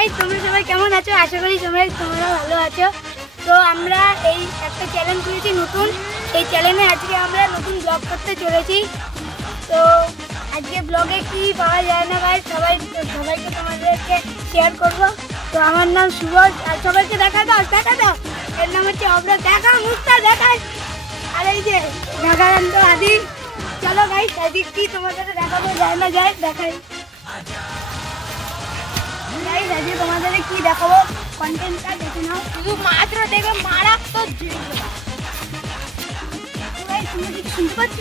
Guys, তোমরা সবাই কেমন আছো? আশা করি তোমরা ভালো আছো। তো আমরা এই একটা চ্যানেল খুলেছি নতুন। এই চ্যানেলে আজকে আমরা নতুন ব্লগ করতে চলেছি। তো আজকে ব্লগে কি পাওয়া যায় না গাইস, সবাইকে তোমাদেরকে শেয়ার করব। তো আমার নাম সুরজ, আর সবাইকে দেখা দাও। এর নাম হচ্ছে অব্র। দেখা মুখটা দেখাই। আর এই যে নাগারান্ত আদি। চলো গাইস, আজকে কি তোমাদের দেখাবো যায় না যায় দেখাই। গাইস আজকে তোমাদের কি দেখাবো কন্টেন্টটা দেখে নাও। শুধু মাত্র দেখবে মারাত্মক জিনিস। গাইস তোমরা কি শুনতে পাচ্ছ?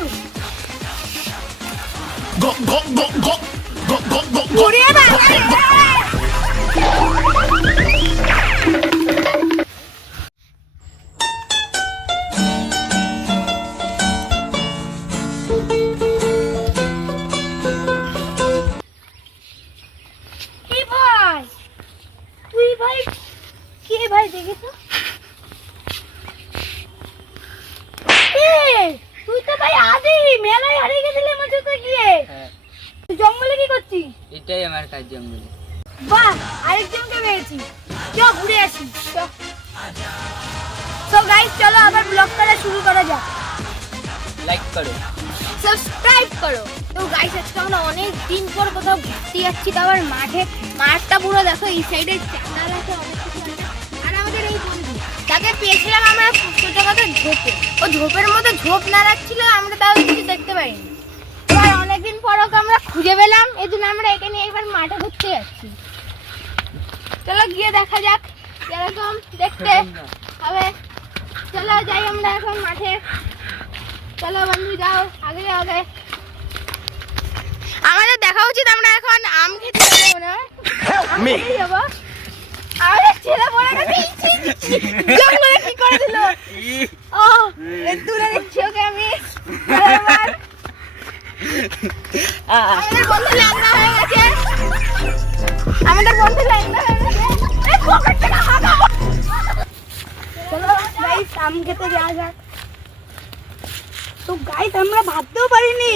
ঘুরিয়ে দাও। ভাই দেখিস তুই তো ভাই আদি মেলায় হারিয়ে গেছিলি আমার সাথে গিয়ে। তুই জঙ্গলে কি করছিস? এটাই আমার কাজ, জঙ্গলে। বাহ, আরেকজনকে পেয়েছি। চল ঘুরে আসি। তো গাইস চলো আবার ব্লগ করা শুরু করা যাক। লাইক করো, সাবস্ক্রাইব করো। তো গাইস আজকে আমরা অনেক দিন পর কোথাও ঘুরতে যাচ্ছি, তো আবার মাঠটা পুরো দেখো, এই সাইডে চাঁদাল আছে, অনেক কিছু আছে। আর আমাদের এই বন্ধু তাকে পেয়েছিলাম আমরা ছোটখাটো ঝোপে। ও ঝোপের মধ্যে ঝোপ নাড়াচ্ছিল, আমরা তাও কিছু দেখতে পাইনি। এবার অনেকদিন পর ওকে আমরা খুঁজে পেলাম, এই জন্য আমরা এখানে এবার মাঠে ঘুরতে যাচ্ছি। চলো গিয়ে দেখা যাক এরকম দেখতে হবে। চলো যাই আমরা এখন মাঠে। চলো বন্ধু যাও, আগে আমাদের দেখা উচিত। আমরা এখন আম খেতে যাবো, মনে হয় যাবো। আমাদের ছেলে পড়ে গেছে, জঙ্গলে কি করে দিল। ও দূরে দেখছি ওকে আমি। আমাদের বন্ধু ল্যাংড়া হয়ে গেছে। এই পকেট থেকে হাঁটা। চলো গাইস আম খেতে যাওয়া যাক। তো গাইস আমরা ভাবতেও পারিনি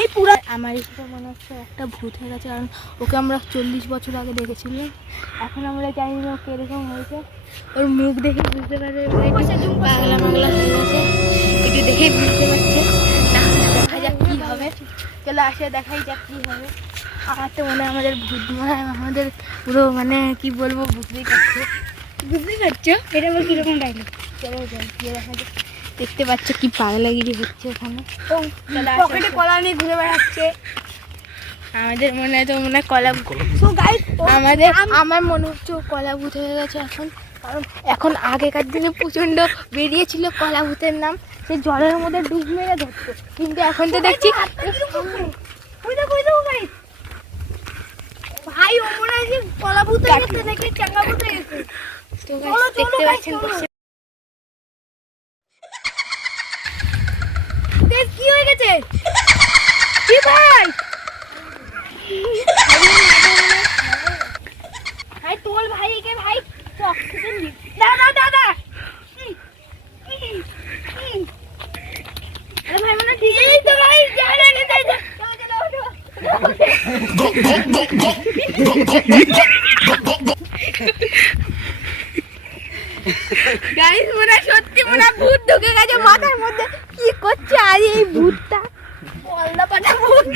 এই পুরো আমার ইচ্ছা মনে হচ্ছে একটা ভূত হয়ে গেছে, কারণ ওকে আমরা 40 বছর আগে দেখেছিলাম। এখন আমরা জানি না ওকে এরকম হয়েছে। ওর মুখ দেখে বুঝতে পারবে পাগলা মাগলা হয়ে গেছে, একটু দেখেই বুঝতে পারছে। না দেখা যাক কী হবে। চলো আসে দেখাই যাক কী হবে। আমার তো মনে হয় আমাদের ভূত মনে হয় আমাদের পুরো মানে কি বলবো বুঝতেই পারছো। এটা আবার কিরকম ডাইলো? চলো গিয়ে দেখা যাক। দেখতে পাচ্ছ কি পাগলাগিরি হচ্ছে ওখানে। পকেটে কলা নিয়ে ঘুরে বেড়াচ্ছে। আমাদের মনে হয় তো মনে হয় কলা। সো গাইস আমার মনে হচ্ছে ও কলা ভূত হয়ে গেছে এখন। কারণ এখন আগেকার দিনে প্রচণ্ড বেরিয়েছিল কলা ভূতের নাম, সে জলের মধ্যে ডুব মেরে ধরতো, কিন্তু এখন তো দেখছি ভাই ও মনে হয় যে কলা ভূত হয়ে গেছে নাকি চাঙ্গা ভূত হয়ে গেছে। তো guys দেখতে পাচ্ছেন কি হয়ে গেছে? কি ভাই ভাই তোল ভাইকে ভাই অক্সিজেন দি। দাদা আরে ভাই মানে ঠিক আছে তো ভাই যা গাইস মনে সত্যি মনে ভূত ঢুকে গেছে মাথার মধ্যে। কি করছে আর এই ভূতটা? বলদা পাটা ভূত।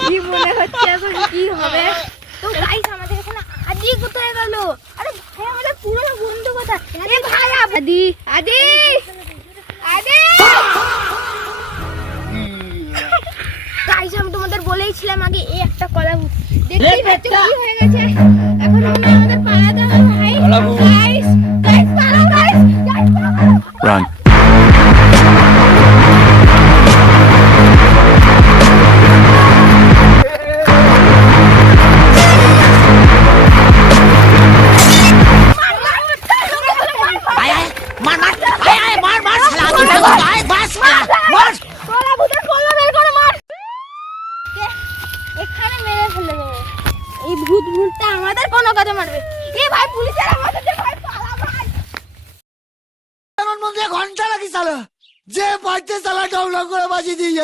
কি মনে হচ্ছে এখন কি হবে? তো গাইস আমাদের এখানে আদি কোথায় গেল? আরে ভাই আমাদের পুরনো বন্ধু কোথায়? এ ভাই আদি গাইস আমি তোমাদের বলেইছিলাম আগে এই একটা কলা ভূত। দেখতেই পাচ্ছ কি হয়ে গেছে। এখন মনে আমাদের পালাতে হবে ভাই। গাইস পালাও গাইস Run. এই ভূতটা আমাদের কোনো কাজে মারবে। এ ভাই পুলিশের আমাদের ভাই পালা ভাই। ঘন্টা লাগি চালা যে বাড়তে চালা ডাউনলোড করে বাজি দিয়ে